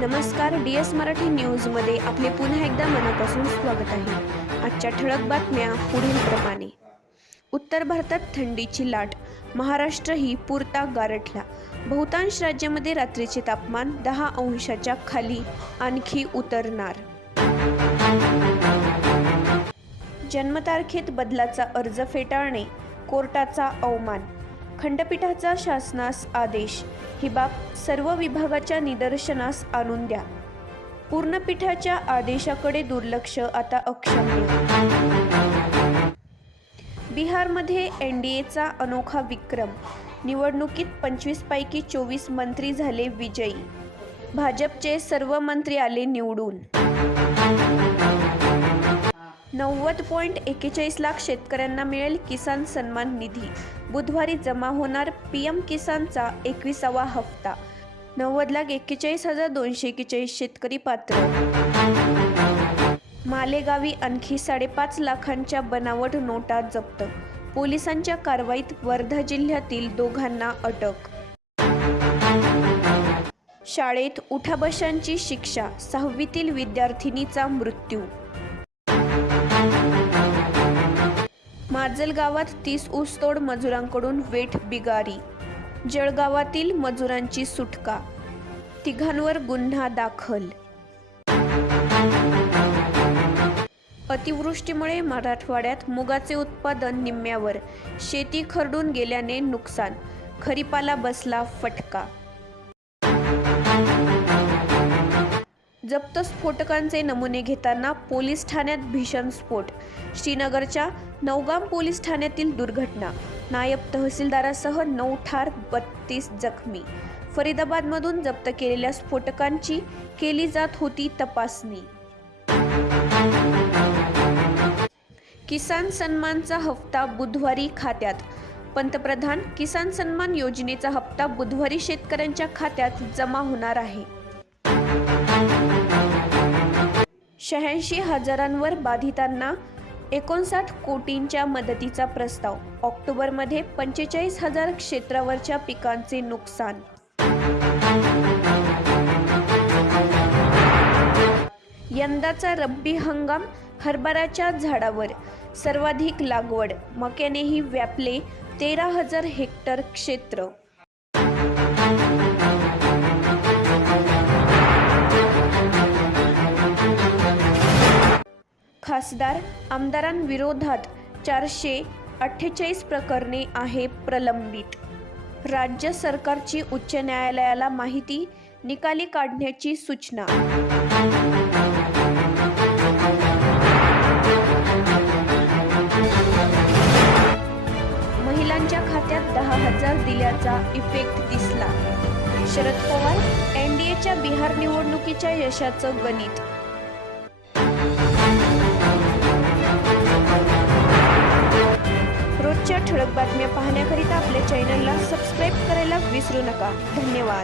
नमस्कार D S Marathi न्यूजमध्ये आपले पुन्हा एकदा मनापासून स्वागत आहे. आजच्या ठळक बातम्या पुढीलप्रमाणे उत्तर भारतात थंडीची लाट महाराष्ट्रही पुरता गारठला. बहुतांश राज्यामध्ये रात्रीचे तापमान दहा अंशाच्या खाली आणखी उतरणार. जन्मतारखेत बदलाचा अर्ज फेटाळणे कोर्टाचा अवमान. खंडपीठाचा शासनास आदेश. ही बाब सर्व विभागाच्या निदर्शनास आणून द्या. पूर्णपीठाच्या आदेशाकडे दुर्लक्ष आता अक्षम्य. बिहारमध्ये एन डी एचा अनोखा विक्रम. निवडणुकीत पंचवीसपैकी चोवीस मंत्री झाले विजयी. भाजपचे सर्व मंत्री आले निवडून. नव्वद पॉईंट एक्केचाळीस लाख शेतकऱ्यांना मिळेल किसान सन्मान निधी. बुधवारी जमा होणार पी एम किसानचा एकविसावा हप्ता. नव्वद लाख एक्केचाळीस हजार दोनशे एक्केचाळीस शेतकरी पात्र. मालेगावी आणखी साडेपाच लाखांच्या बनावट नोटा जप्त. पोलिसांच्या कारवाईत वर्धा जिल्ह्यातील दोघांना अटक. शाळेत उठाबशांची शिक्षा सहावीतील विद्यार्थिनीचा मृत्यू. माजलगावात तीस ऊसतोड मजुरांकडून वेठ बिगारी. जळगावातील मजुरांची सुटका. तिघांवर गुन्हा दाखल. अतिवृष्टीमुळे मराठवाड्यात मुगाचे उत्पादन निम्म्यावर. शेती खरडून गेल्याने नुकसान. खरीपाला बसला फटका. जप्त स्फोटकांचे नमुने घेताना पोलीस ठाण्यात भीषण स्फोट. श्रीनगरच्या नौगाम पोलीस ठाण्यातील दुर्घटना. नायब तहसीलदारासह नऊ ठार बत्तीस जखमी. फरीदाबादमधून जप्त केलेल्या स्फोटकांची केली जात होती तपासणी. किसान सन्मानचा हप्ता बुधवारी खात्यात. पंतप्रधान किसान सन्मान योजनेचा हप्ता बुधवारी शेतकऱ्यांच्या खात्यात जमा होणार आहे. शहाऐंशी हजारांवर बाधितांना एकोणसाठ कोटींच्या मदतीचा प्रस्ताव. ऑक्टोबरमध्ये पंचेचाळीस हजार क्षेत्रावरच्या पिकांचे नुकसान. यंदाचा रब्बी हंगाम हरभराच्या झाडावर. सर्वाधिक लागवड. मक्यानेही व्यापले तेरा हजार हेक्टर क्षेत्र. खासदार आमदारांविरोधात चारशे अठ्ठेचाळीस प्रकरणे आहे प्रलंबित. राज्य सरकारची उच्च न्यायालयाला माहिती निकाली काढण्याची सूचना. महिलांच्या खात्यात दहा हजार दिल्याचा इफेक्ट दिसला. शरद पवार एनडीएच्या बिहार निवडणुकीच्या यशाचं गणित ठळक बातम्या पाहण्याकरिता आपल्या चॅनलला सबस्क्राईब करायला विसरू नका. धन्यवाद.